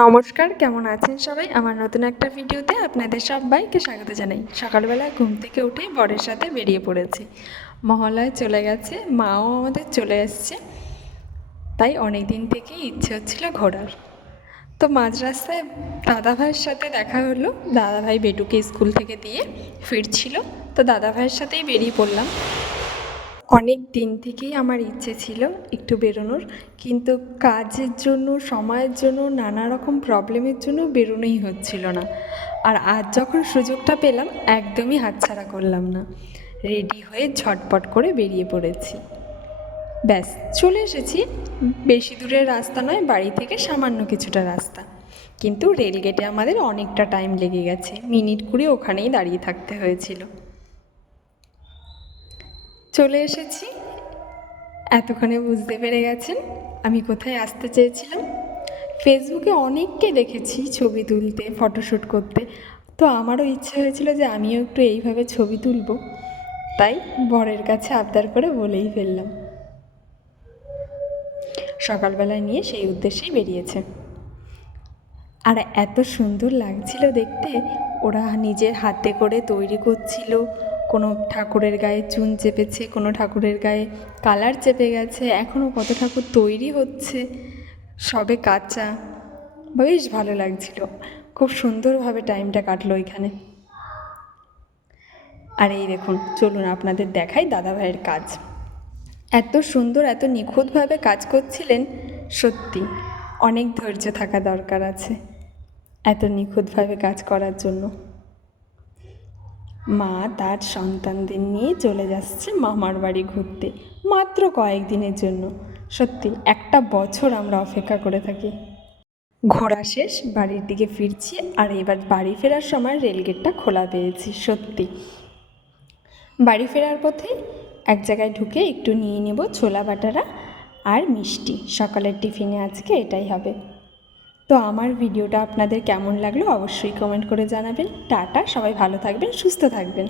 নমস্কার, কেমন আছেন সবাই? আমার নতুন একটা ভিডিওতে আপনাদের সবাইকে স্বাগত জানাই। সকালবেলা ঘুম থেকে উঠে বরের সাথে বেরিয়ে পড়েছি। মহালয় চলে গেছে, মাও আমাদের চলে এসছে, তাই অনেক দিন থেকেই ইচ্ছে হচ্ছিল ঘোরার। তো মাঝ রাস্তায় দাদাভাইয়ের সাথে দেখা হলো। দাদাভাই বেটুকে স্কুল থেকে দিয়ে ফিরছিল, তো দাদাভাইয়ের সাথেই বেরিয়ে পড়লাম। অনেক দিন থেকেই আমার ইচ্ছে ছিল একটু বেরোনোর, কিন্তু কাজের জন্য, সময়ের জন্য, নানা রকম প্রবলেমের জন্য বেরোনোই হচ্ছিল না। আর আজ যখন সুযোগটা পেলাম, একদমই হাতছাড়া করলাম না। রেডি হয়ে ঝটপট করে বেরিয়ে পড়েছি। ব্যাস চলে এসেছি। বেশি দূরের রাস্তা নয়, বাড়ি থেকে সামান্য কিছুটা রাস্তা, কিন্তু রেলগেটে আমাদের অনেকটা টাইম লেগে গেছে। মিনিট 20 ওখানেই দাঁড়িয়ে থাকতে হয়েছিল। চলে এসেছি। এতক্ষণে বুঝতে পেরে গেছেন আমি কোথায় আসতে চেয়েছিলাম। ফেসবুকে অনেককে দেখেছি ছবি তুলতে, ফটোশ্যুট করতে, তো আমারও ইচ্ছে হয়েছিল যে আমিও একটু এইভাবে ছবি তুলব। তাই বরের কাছে আবদার করে বলেই ফেললাম। সকালবেলায় নিয়ে সেই উদ্দেশ্যেই বেরিয়েছে। আর এত সুন্দর লাগছিল দেখতে। ওরা নিজের হাতে করে তৈরি করছিল। কোনো ঠাকুরের গায়ে চুন চেপেছে, কোনো ঠাকুরের গায়ে কালার চেপে গেছে, এখনও কত ঠাকুর তৈরি হচ্ছে, সবে কাঁচা। বেশ ভালো লাগছিল, খুব সুন্দরভাবে টাইমটা কাটলো এখানে। আর এই দেখুন, চলুন আপনাদের দেখাই দাদাভাইয়ের কাজ। এত সুন্দর, এত নিখুঁতভাবে কাজ করছিলেন, সত্যি অনেক ধৈর্য থাকা দরকার আছে এত নিখুঁতভাবে কাজ করার জন্য। মা তার সন্তানদের নিয়ে চলে যাচ্ছে মামার বাড়ি ঘুরতে, মাত্র কয়েকদিনের জন্য। সত্যি একটা বছর আমরা অপেক্ষা করে থাকি। ঘোরা শেষ, বাড়ির দিকে ফিরছি। আর এবার বাড়ি ফেরার সময় রেলগেটটা খোলা পেয়েছি। সত্যি বাড়ি ফেরার পথে এক জায়গায় ঢুকে একটু নিয়ে নেব ছোলা বাটারা আর মিষ্টি। সকালের টিফিনে আজকে এটাই হবে। তো আমার ভিডিওটা আপনাদের কেমন লাগলো অবশ্যই কমেন্ট করে জানাবেন। টাটা, সবাই ভালো থাকবেন, সুস্থ থাকবেন।